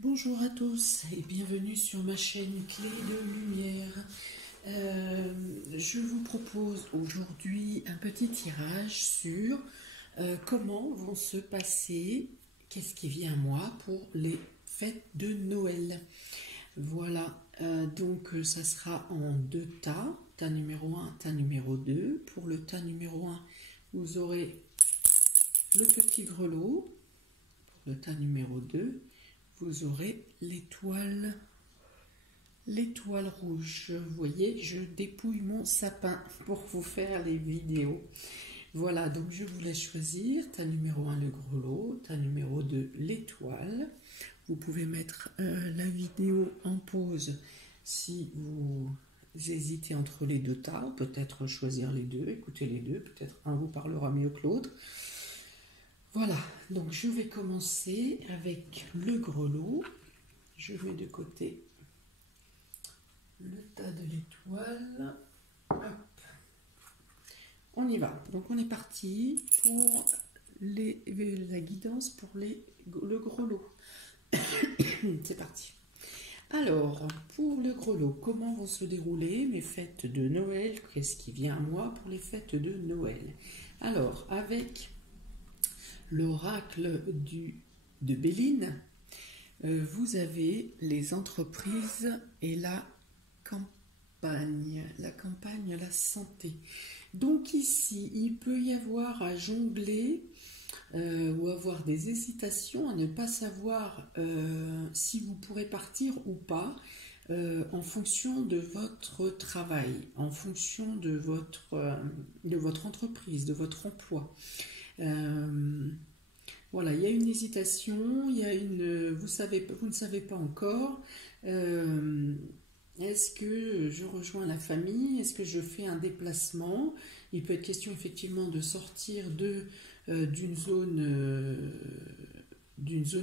Bonjour à tous et bienvenue sur ma chaîne Clé de Lumière. Je vous propose aujourd'hui un petit tirage sur comment vont se passer, qu'est-ce qui vient à moi pour les fêtes de Noël. Voilà, donc ça sera en deux tas, tas numéro 1, tas numéro 2. Pour le tas numéro 1, vous aurez le petit grelot. Pour le tas numéro 2, vous aurez l'étoile rouge. Vous voyez, je dépouille mon sapin pour vous faire les vidéos. Voilà, donc je vous laisse choisir. Tas numéro 1, le grelot. Tas numéro 2, l'étoile. Vous pouvez mettre la vidéo en pause si vous hésitez entre les deux tas. Peut-être choisir les deux, écouter les deux. Peut-être un vous parlera mieux que l'autre. Voilà, donc je vais commencer avec le grelot. Je mets de côté le tas de l'étoile. Hop. On y va. Donc on est parti pour la guidance pour le grelot. C'est parti. Alors, pour le grelot, comment vont se dérouler mes fêtes de Noël? Qu'est-ce qui vient à moi pour les fêtes de Noël? Alors, avec l'oracle de Béline, vous avez les entreprises et la campagne, la santé. Donc ici, il peut y avoir à jongler ou avoir des hésitations à ne pas savoir si vous pourrez partir ou pas en fonction de votre travail, en fonction de votre entreprise, de votre emploi. Voilà, il y a une hésitation, il y a vous ne savez pas encore. Est-ce que je rejoins la famille? Est-ce que je fais un déplacement? Il peut être question effectivement de sortir d'une zone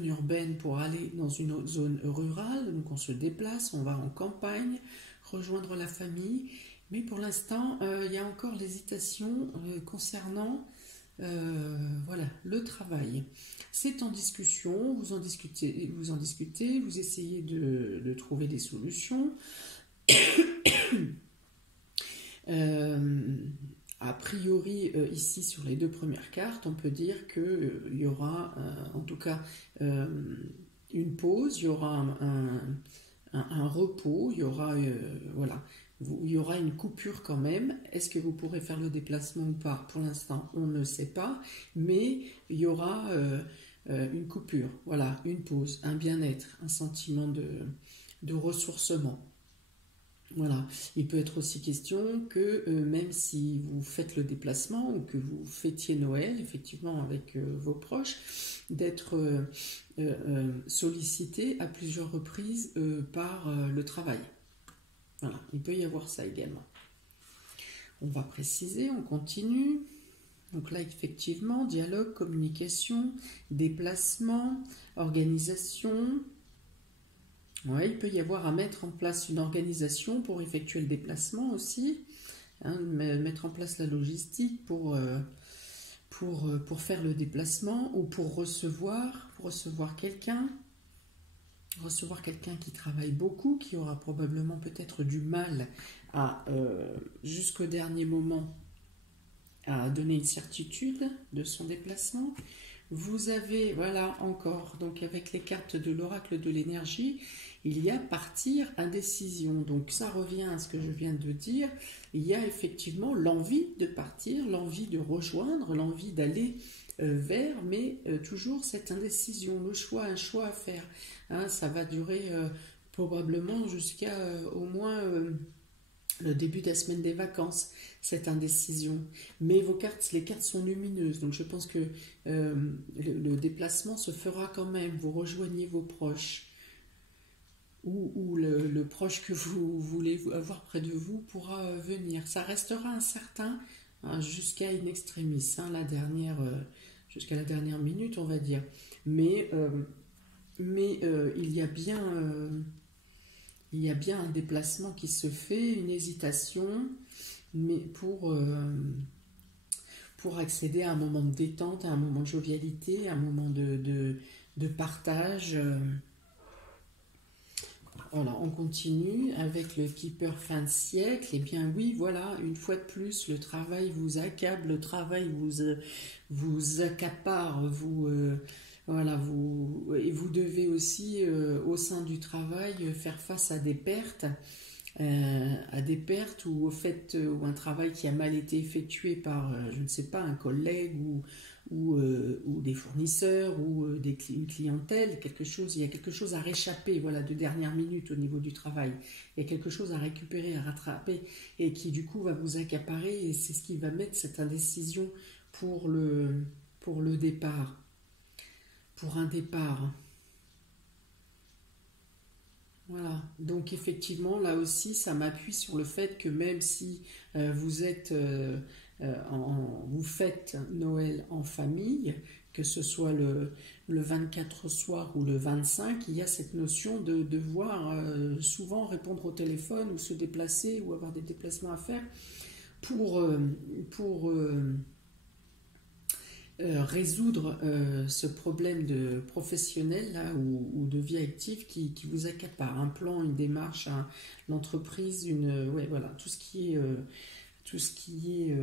urbaine pour aller dans une autre zone rurale. Donc on se déplace, on va en campagne, rejoindre la famille. Mais pour l'instant, il y a encore l'hésitation concernant voilà, le travail. C'est en discussion, vous en discutez, vous essayez de trouver des solutions. A priori, ici sur les deux premières cartes, on peut dire qu'il y aura en tout cas une pause, il y aura un repos, il y aura voilà. Il y aura une coupure quand même. Est-ce que vous pourrez faire le déplacement ou pas? Pour l'instant, on ne sait pas. Mais il y aura une coupure. Voilà, une pause, un bien-être, un sentiment de ressourcement. Voilà. Il peut être aussi question que même si vous faites le déplacement ou que vous fêtiez Noël, effectivement, avec vos proches, d'être sollicité à plusieurs reprises par le travail. Voilà, il peut y avoir ça également. On va préciser, on continue. Donc là, effectivement, dialogue, communication, déplacement, organisation. Ouais, il peut y avoir à mettre en place une organisation pour effectuer le déplacement aussi. Hein, mettre en place la logistique pour faire le déplacement ou pour recevoir quelqu'un. Recevoir quelqu'un qui travaille beaucoup, qui aura probablement peut-être du mal à, jusqu'au dernier moment, à donner une certitude de son déplacement. Vous avez, voilà encore, donc avec les cartes de l'oracle de l'énergie, il y a partir, indécision. Donc ça revient à ce que je viens de dire. Il y a effectivement l'envie de partir, l'envie de rejoindre, l'envie d'aller vers, mais toujours cette indécision, un choix à faire. Hein, ça va durer probablement jusqu'à au moins le début de la semaine des vacances, cette indécision. Mais les cartes sont lumineuses, donc je pense que le déplacement se fera quand même. Vous rejoignez vos proches, ou le proche que vous voulez avoir près de vous pourra venir. Ça restera incertain hein, jusqu'à in extremis, hein, jusqu'à la dernière minute, on va dire. Mais il y a bien un déplacement qui se fait, une hésitation, mais pour accéder à un moment de détente, à un moment de jovialité, à un moment de partage. voilà, on continue avec le Keeper fin de siècle. Eh bien oui, voilà, une fois de plus, le travail vous accable, le travail vous accapare, voilà, et vous devez aussi, au sein du travail, faire face à des pertes ou au fait ou un travail qui a mal été effectué par, je ne sais pas, un collègue ou des fournisseurs ou une clientèle, il y a quelque chose à réchapper, voilà, de dernière minute au niveau du travail. Il y a quelque chose à récupérer, à rattraper et qui du coup va vous accaparer et c'est ce qui va mettre cette indécision pour le départ, pour un départ. Voilà, donc effectivement, là aussi, ça m'appuie sur le fait que même si vous faites Noël en famille, que ce soit le 24 soir ou le 25, il y a cette notion de devoir souvent répondre au téléphone ou se déplacer ou avoir des déplacements à faire pour, pour résoudre ce problème de professionnel là, ou de vie active qui vous accapare. Un plan, une démarche, l'entreprise, ouais, voilà, tout ce qui est, tout ce qui est,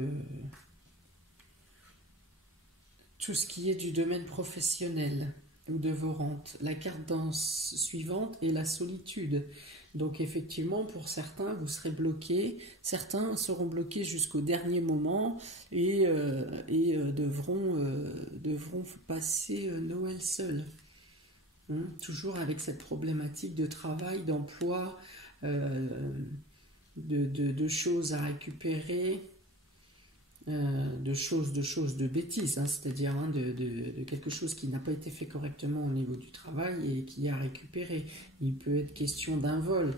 tout ce qui est du domaine professionnel ou de vos rentes. La carte danse suivante est la solitude. Donc effectivement, pour certains, vous serez bloqués. Certains seront bloqués jusqu'au dernier moment et devront passer Noël seuls. Toujours avec cette problématique de travail, d'emploi, de choses à récupérer, de bêtises, hein, c'est-à-dire de quelque chose qui n'a pas été fait correctement au niveau du travail et qui est à récupérer. Il peut être question d'un vol,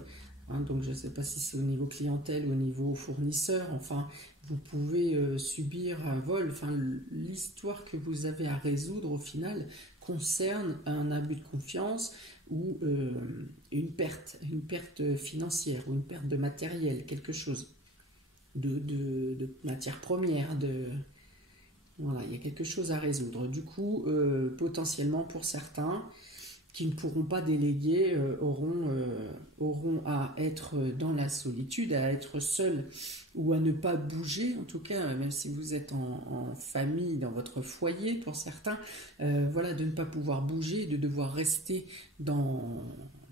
hein, donc je ne sais pas si c'est au niveau clientèle ou au niveau fournisseur, enfin vous pouvez subir un vol, enfin l'histoire que vous avez à résoudre au final concerne un abus de confiance ou une perte financière ou une perte de matériel, quelque chose. De matières premières, voilà, il y a quelque chose à résoudre. Du coup, potentiellement pour certains qui ne pourront pas déléguer auront à être dans la solitude, à être seuls ou à ne pas bouger, en tout cas, même si vous êtes en famille, dans votre foyer, pour certains, voilà, de ne pas pouvoir bouger, de devoir rester dans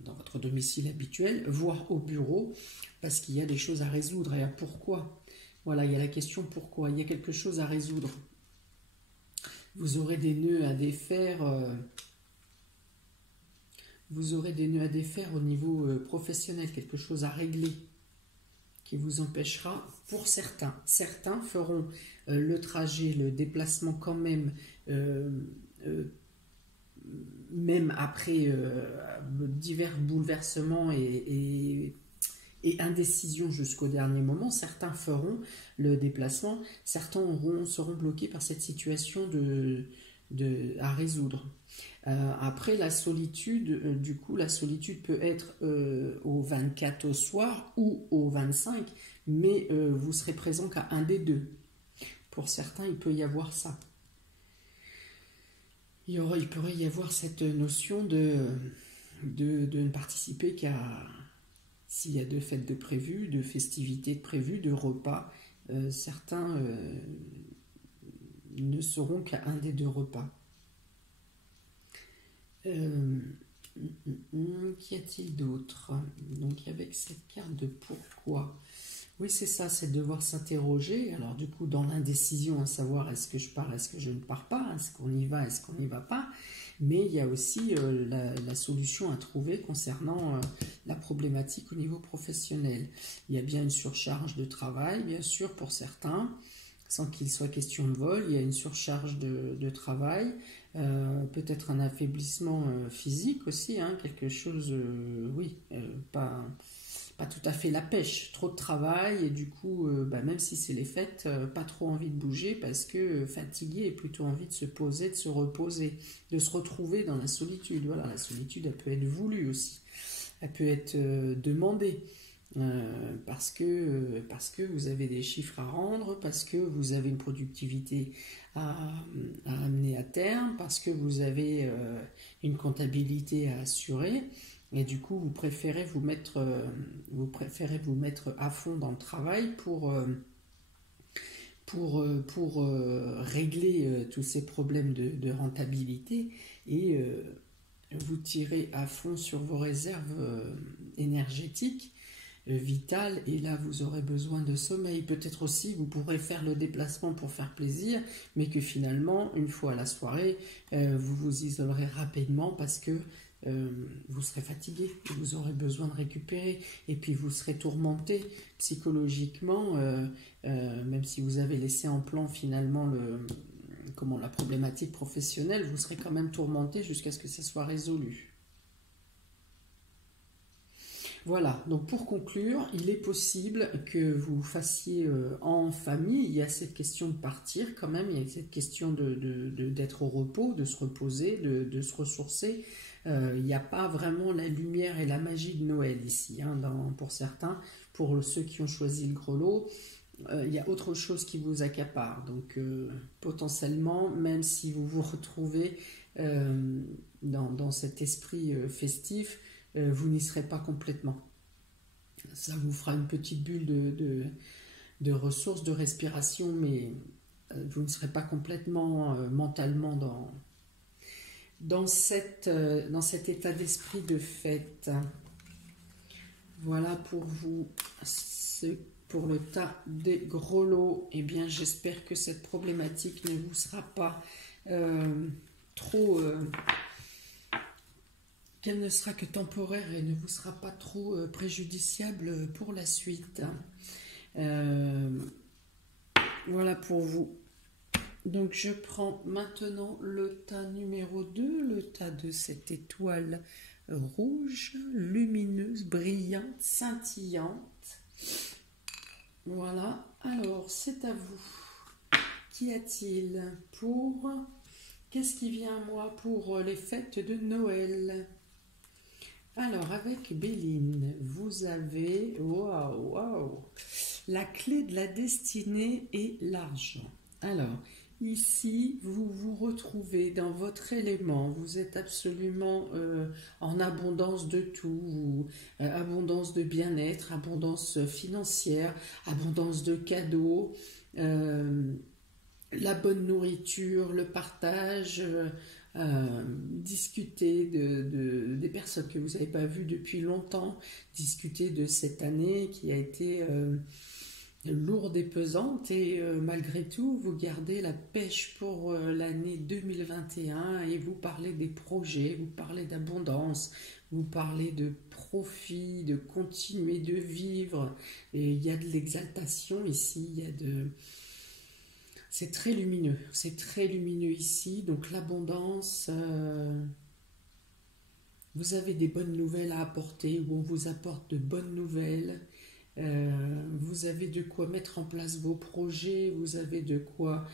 votre domicile habituel, voire au bureau, parce qu'il y a des choses à résoudre. Et à pourquoi? Voilà, il y a la question pourquoi. Il y a quelque chose à résoudre. Vous aurez des nœuds à défaire. Vous aurez des nœuds à défaire au niveau professionnel, quelque chose à régler qui vous empêchera, pour certains. Certains feront le trajet, le déplacement quand même, même après divers bouleversements et indécision jusqu'au dernier moment. Certains feront le déplacement, certains seront bloqués par cette situation à résoudre. Après la solitude, du coup la solitude peut être au 24 au soir ou au 25, mais vous serez présent qu'à un des deux. Pour certains, il peut y avoir ça. Il pourrait y avoir cette notion de ne participer qu'à, s'il y a de fêtes de prévues, de festivités de prévues, de repas, certains ne seront qu'à un des deux repas. Qu'y a-t-il d'autre? Donc avec cette carte de pourquoi. Oui, c'est ça, c'est devoir s'interroger. Alors du coup, dans l'indécision, à savoir est-ce que je pars, est-ce que je ne pars pas, est-ce qu'on y va, est-ce qu'on n'y va pas. Mais il y a aussi la solution à trouver concernant la problématique au niveau professionnel. Il y a bien une surcharge de travail, bien sûr, pour certains, sans qu'il soit question de vol. Il y a une surcharge de travail, peut-être un affaiblissement physique aussi, hein, quelque chose, pas tout à fait la pêche, trop de travail et du coup, même si c'est les fêtes, pas trop envie de bouger parce que fatigué et plutôt envie de se poser, de se reposer, de se retrouver dans la solitude. Voilà, la solitude, elle peut être voulue aussi, elle peut être demandée parce que vous avez des chiffres à rendre, parce que vous avez une productivité à amener à terme, parce que vous avez une comptabilité à assurer. Et du coup, vous préférez vous mettre à fond dans le travail pour régler tous ces problèmes de rentabilité et vous tirez à fond sur vos réserves énergétiques, vitales, et là vous aurez besoin de sommeil. Peut-être aussi vous pourrez faire le déplacement pour faire plaisir, mais que finalement, une fois à la soirée, vous vous isolerez rapidement parce que vous serez fatigué, vous aurez besoin de récupérer, et puis vous serez tourmenté psychologiquement, même si vous avez laissé en plan finalement la problématique professionnelle, vous serez quand même tourmenté jusqu'à ce que ça soit résolu. Voilà, donc pour conclure, il est possible que vous fassiez en famille, il y a cette question de partir quand même, il y a cette question d'être au repos, de se reposer, de se ressourcer. Il n'y a pas vraiment la lumière et la magie de Noël ici, hein, pour certains, pour ceux qui ont choisi le grelot. Il y a autre chose qui vous accapare, donc potentiellement, même si vous vous retrouvez dans cet esprit festif, vous n'y serez pas complètement. Ça vous fera une petite bulle de ressources, de respiration, mais vous ne serez pas complètement mentalement dans cet état d'esprit de fête. Voilà pour vous, pour le tas des grelots. Eh bien, j'espère que cette problématique ne vous sera pas trop... qu'elle ne sera que temporaire et ne vous sera pas trop préjudiciable pour la suite. Voilà pour vous. Donc je prends maintenant le tas numéro 2, le tas de cette étoile rouge, lumineuse, brillante, scintillante. Voilà, alors c'est à vous. Qu'y a-t-il pour... Qu'est-ce qui vient à moi pour les fêtes de Noël? Alors, avec Béline, vous avez, waouh, la clé de la destinée et l'argent. Alors, ici, vous vous retrouvez dans votre élément, vous êtes absolument en abondance de tout, abondance de bien-être, abondance financière, abondance de cadeaux, la bonne nourriture, le partage, discuter des personnes que vous n'avez pas vues depuis longtemps, discuter de cette année qui a été lourde et pesante, et malgré tout, vous gardez la pêche pour l'année 2021 et vous parlez des projets, vous parlez d'abondance, vous parlez de profit, de continuer de vivre, et il y a de l'exaltation ici, il y a de... C'est très lumineux ici, donc l'abondance, vous avez des bonnes nouvelles à apporter, ou on vous apporte de bonnes nouvelles, vous avez de quoi mettre en place vos projets, vous avez de quoi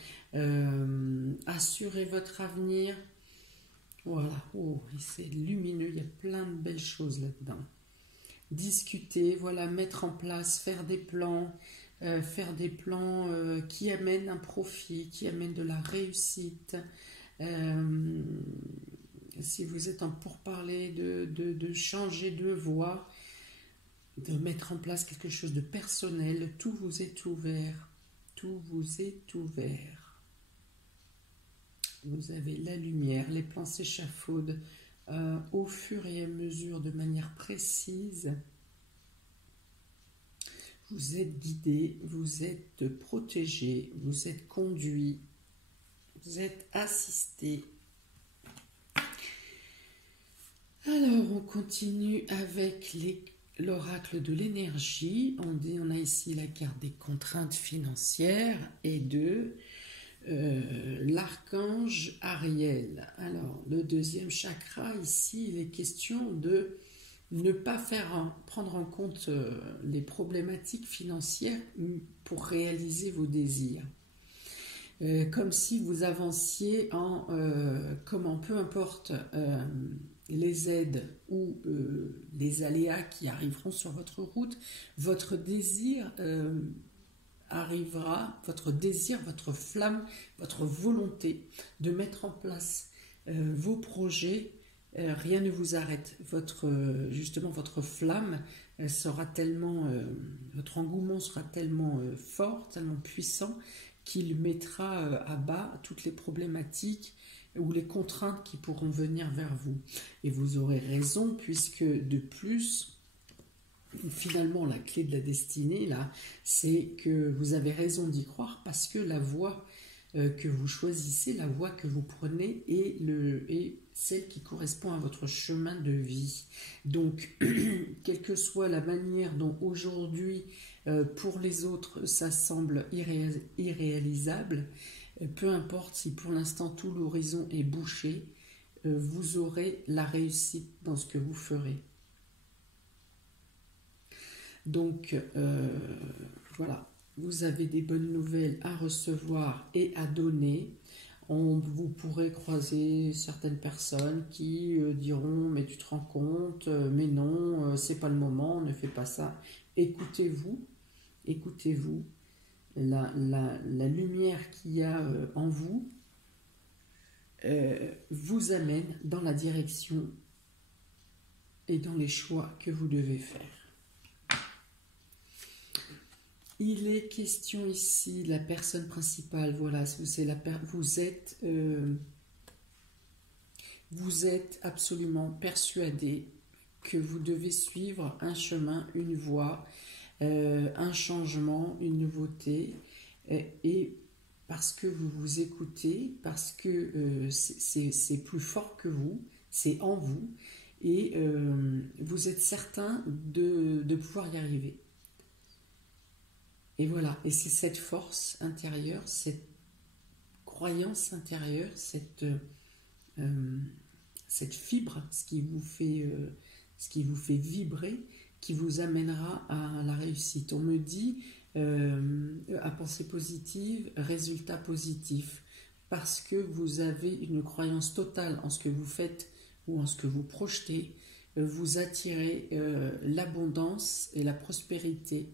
assurer votre avenir, voilà, c'est lumineux, il y a plein de belles choses là-dedans. Discuter, voilà, mettre en place, faire des plans qui amènent un profit, qui amènent de la réussite. Si vous êtes en pourparlers de changer de voie, de mettre en place quelque chose de personnel, tout vous est ouvert. Tout vous est ouvert. Vous avez la lumière, les plans s'échafaudent au fur et à mesure de manière précise. Vous êtes guidé, vous êtes protégé, vous êtes conduit, vous êtes assisté. Alors, on continue avec l'oracle de l'énergie. On a ici la carte des contraintes financières et de l'archange Ariel. Alors, le deuxième chakra, ici, il est question de ne pas prendre en compte les problématiques financières pour réaliser vos désirs. Comme si vous avanciez comment, peu importe les aides ou les aléas qui arriveront sur votre route, votre désir arrivera, votre désir, votre flamme, votre volonté de mettre en place vos projets rien ne vous arrête. Justement, votre flamme, elle sera tellement, votre engouement sera tellement fort, tellement puissant, qu'il mettra à bas toutes les problématiques ou les contraintes qui pourront venir vers vous. Et vous aurez raison, puisque de plus, finalement, la clé de la destinée, là, c'est que vous avez raison d'y croire, parce que la voie que vous choisissez, la voie que vous prenez est celle qui correspond à votre chemin de vie. Donc, quelle que soit la manière dont aujourd'hui, pour les autres, ça semble irréalisable, peu importe si pour l'instant tout l'horizon est bouché, vous aurez la réussite dans ce que vous ferez. Donc, voilà. Vous avez des bonnes nouvelles à recevoir et à donner. Vous pourrez croiser certaines personnes qui diront « mais tu te rends compte, mais non, c'est pas le moment, ne fais pas ça ». Écoutez-vous, écoutez-vous. La lumière qu'il y a en vous vous amène dans la direction et dans les choix que vous devez faire. Il est question ici de la personne principale, voilà, vous êtes absolument persuadé que vous devez suivre un chemin, une voie, un changement, une nouveauté, et parce que vous vous écoutez, parce que c'est plus fort que vous, c'est en vous, et vous êtes certain de pouvoir y arriver. Et voilà, et c'est cette force intérieure, cette croyance intérieure, cette fibre, ce qui vous fait vibrer, qui vous amènera à la réussite. On me dit à pensée positive, résultat positif, parce que vous avez une croyance totale en ce que vous faites ou en ce que vous projetez, vous attirez l'abondance et la prospérité.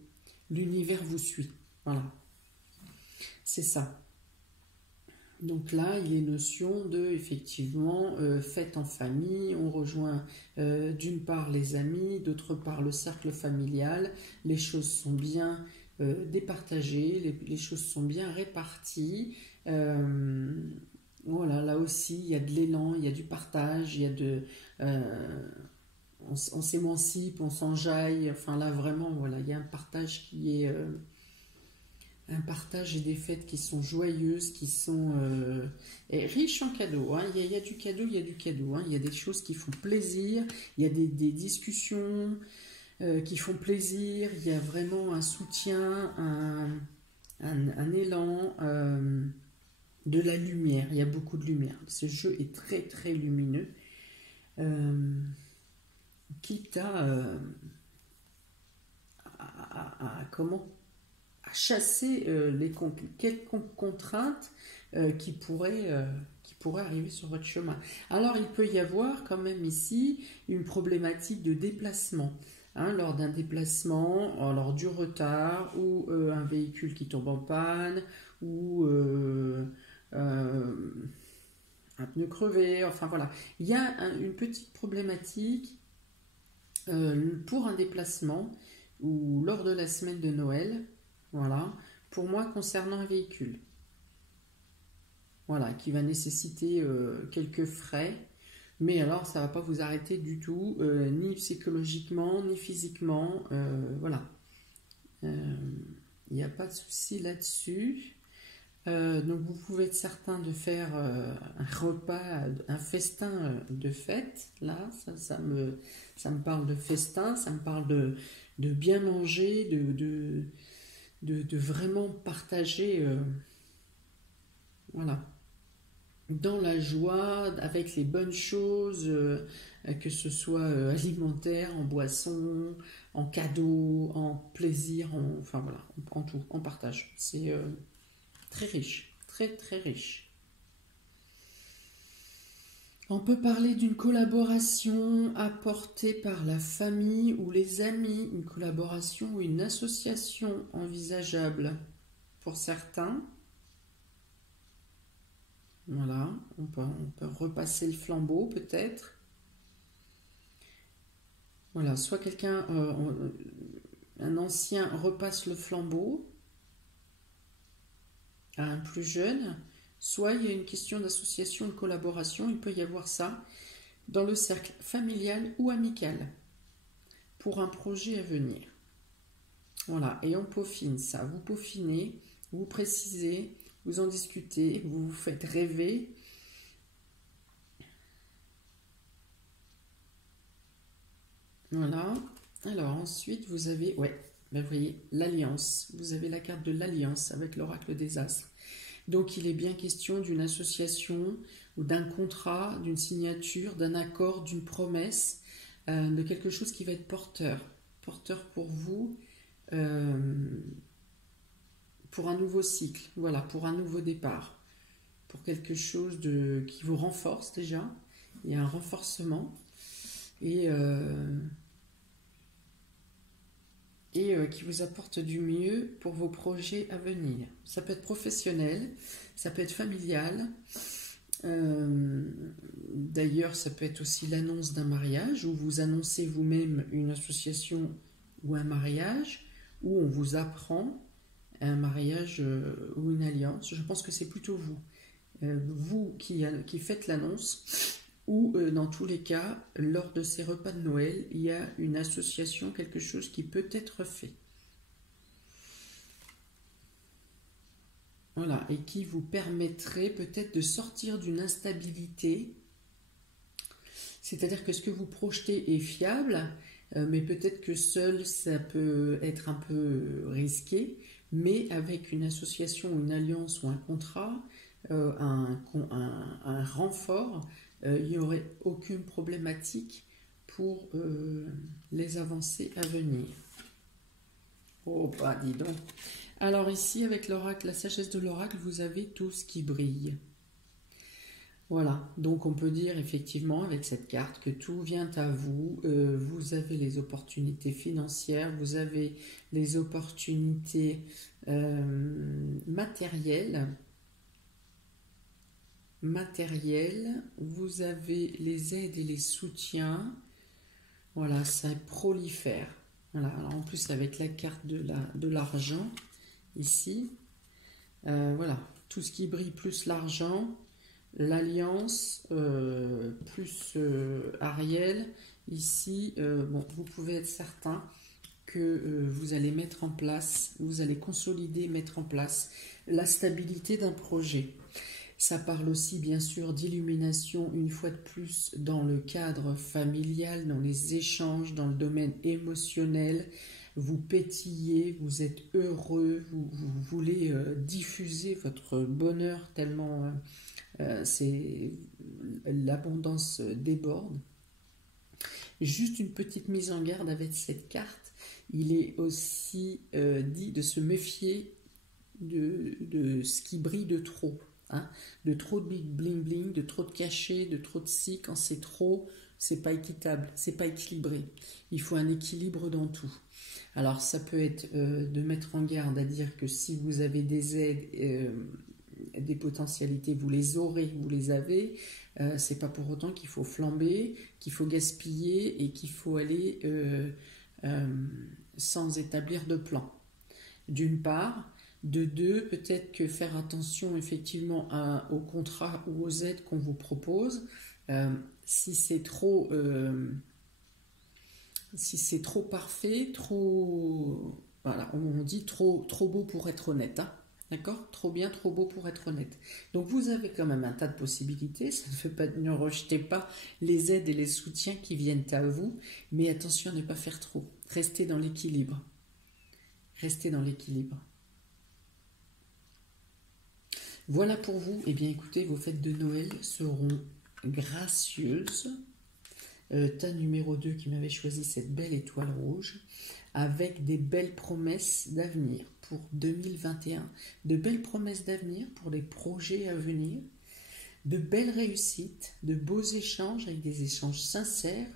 L'univers vous suit. Voilà. C'est ça. Donc là, il est notion de, effectivement, fête en famille. On rejoint d'une part les amis, d'autre part le cercle familial. Les choses sont bien départagées, les choses sont bien réparties. Voilà, là aussi, il y a de l'élan, il y a du partage, il y a de... on s'émancipe, on s'enjaille, enfin là vraiment, voilà, il y a un partage qui est un partage et des fêtes qui sont joyeuses, qui sont riches en cadeaux, hein. Il y a du cadeau, il y a du cadeau, hein. Il y a des choses qui font plaisir, il y a des discussions qui font plaisir, il y a vraiment un soutien, un élan, de la lumière, il y a beaucoup de lumière. Ce jeu est très très lumineux. Quitte à chasser quelconques contraintes qui pourraient arriver sur votre chemin. Alors il peut y avoir quand même ici une problématique de déplacement. Hein, lors d'un déplacement, lors du retard, ou un véhicule qui tombe en panne, ou un pneu crevé, enfin voilà. Il y a une petite problématique pour un déplacement ou lors de la semaine de Noël, voilà, pour moi concernant un véhicule, voilà, qui va nécessiter quelques frais, mais alors ça ne va pas vous arrêter du tout, ni psychologiquement, ni physiquement, voilà. Il n'y a pas de souci là-dessus. Donc vous pouvez être certain de faire un repas, un festin de fête. Là, ça me parle de festin, ça me parle de bien manger, de vraiment partager, voilà, dans la joie, avec les bonnes choses, que ce soit alimentaire, en boisson, en cadeau, en plaisir, enfin voilà, en tout, en partage. C'est très riche, très très riche. On peut parler d'une collaboration apportée par la famille ou les amis, une collaboration ou une association envisageable pour certains. Voilà, on peut repasser le flambeau peut-être. Voilà, soit quelqu'un, un ancien repasse le flambeau à un plus jeune, soit il y a une question d'association, de collaboration, il peut y avoir ça dans le cercle familial ou amical pour un projet à venir. Voilà, et on peaufine ça. Vous peaufinez, vous précisez, vous en discutez, vous vous faites rêver. Voilà. Alors ensuite, vous avez, ouais, ben, vous voyez, l'alliance. Vous avez la carte de l'alliance avec l'oracle des Astres. Donc il est bien question d'une association ou d'un contrat, d'une signature, d'un accord, d'une promesse, de quelque chose qui va être porteur. Porteur pour vous, pour un nouveau cycle, voilà, pour un nouveau départ, pour quelque chose qui vous renforce déjà. Il y a un renforcement et qui vous apporte du mieux pour vos projets à venir. Ça peut être professionnel, ça peut être familial. D'ailleurs, ça peut être aussi l'annonce d'un mariage, où vous annoncez vous-même une association ou un mariage, où on vous apprend un mariage ou une alliance. Je pense que c'est plutôt vous. Vous qui faites l'annonce, ou dans tous les cas, lors de ces repas de Noël, il y a une association, quelque chose qui peut être fait. Voilà, et qui vous permettrait peut-être de sortir d'une instabilité. C'est-à-dire que ce que vous projetez est fiable, mais peut-être que seul, ça peut être un peu risqué, mais avec une association, une alliance ou un contrat, un renfort, il n'y aurait aucune problématique pour les avancées à venir. Oh, bah dis donc. Alors ici, avec l'oracle, la sagesse de l'oracle, vous avez tout ce qui brille. Voilà, donc on peut dire effectivement avec cette carte que tout vient à vous. Vous avez les opportunités financières, vous avez les opportunités matérielles, vous avez les aides et les soutiens. Voilà, ça prolifère. Voilà, alors en plus avec la carte de l'argent, ici, voilà, tout ce qui brille plus l'argent, l'alliance, plus Ariel, ici, bon, vous pouvez être certain que vous allez mettre en place, vous allez consolider, mettre en place la stabilité d'un projet. Ça parle aussi bien sûr d'illumination, une fois de plus, dans le cadre familial, dans les échanges, dans le domaine émotionnel. Vous pétillez, vous êtes heureux, vous voulez diffuser votre bonheur tellement l'abondance déborde. Juste une petite mise en garde avec cette carte. Il est aussi dit de se méfier de ce qui brille de trop. Hein, de trop de bling bling, de trop de cachets, de trop de si. Quand c'est trop, c'est pas équitable, c'est pas équilibré. Il faut un équilibre dans tout. Alors ça peut être de mettre en garde à dire que si vous avez des aides, des potentialités, vous les aurez, vous les avez. C'est pas pour autant qu'il faut flamber, qu'il faut gaspiller et qu'il faut aller sans établir de plan. D'une part. De deux, peut-être que faire attention effectivement aux contrats ou aux aides qu'on vous propose. Si c'est trop parfait, trop, voilà, on dit trop beau pour être honnête, hein, d'accord? Trop bien, trop beau pour être honnête. Donc vous avez quand même un tas de possibilités. Ça ne fait pas, ne rejetez pas les aides et les soutiens qui viennent à vous, mais attention à ne pas faire trop. Restez dans l'équilibre. Restez dans l'équilibre. Voilà pour vous. Eh bien, écoutez, vos fêtes de Noël seront gracieuses. Tas numéro 2 qui m'avait choisi cette belle étoile rouge avec des belles promesses d'avenir pour 2021. De belles promesses d'avenir pour les projets à venir. De belles réussites, de beaux échanges avec des échanges sincères.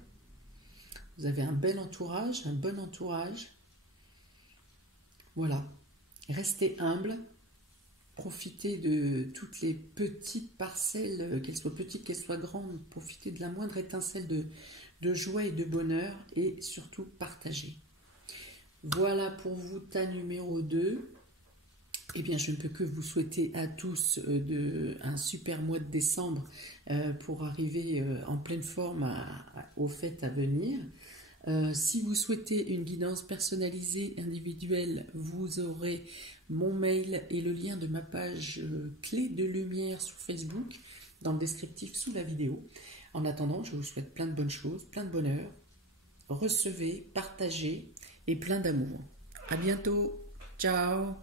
Vous avez un bel entourage, un bon entourage. Voilà. Restez humble. Profitez de toutes les petites parcelles, qu'elles soient petites, qu'elles soient grandes. Profitez de la moindre étincelle de joie et de bonheur et surtout partagez. Voilà pour vous ta numéro 2. Eh bien, je ne peux que vous souhaiter à tous un super mois de décembre pour arriver en pleine forme aux fêtes à venir. Si vous souhaitez une guidance personnalisée, individuelle, vous aurez mon mail et le lien de ma page Clé de Lumière sur Facebook dans le descriptif sous la vidéo. En attendant, je vous souhaite plein de bonnes choses, plein de bonheur. Recevez, partagez et plein d'amour. À bientôt. Ciao.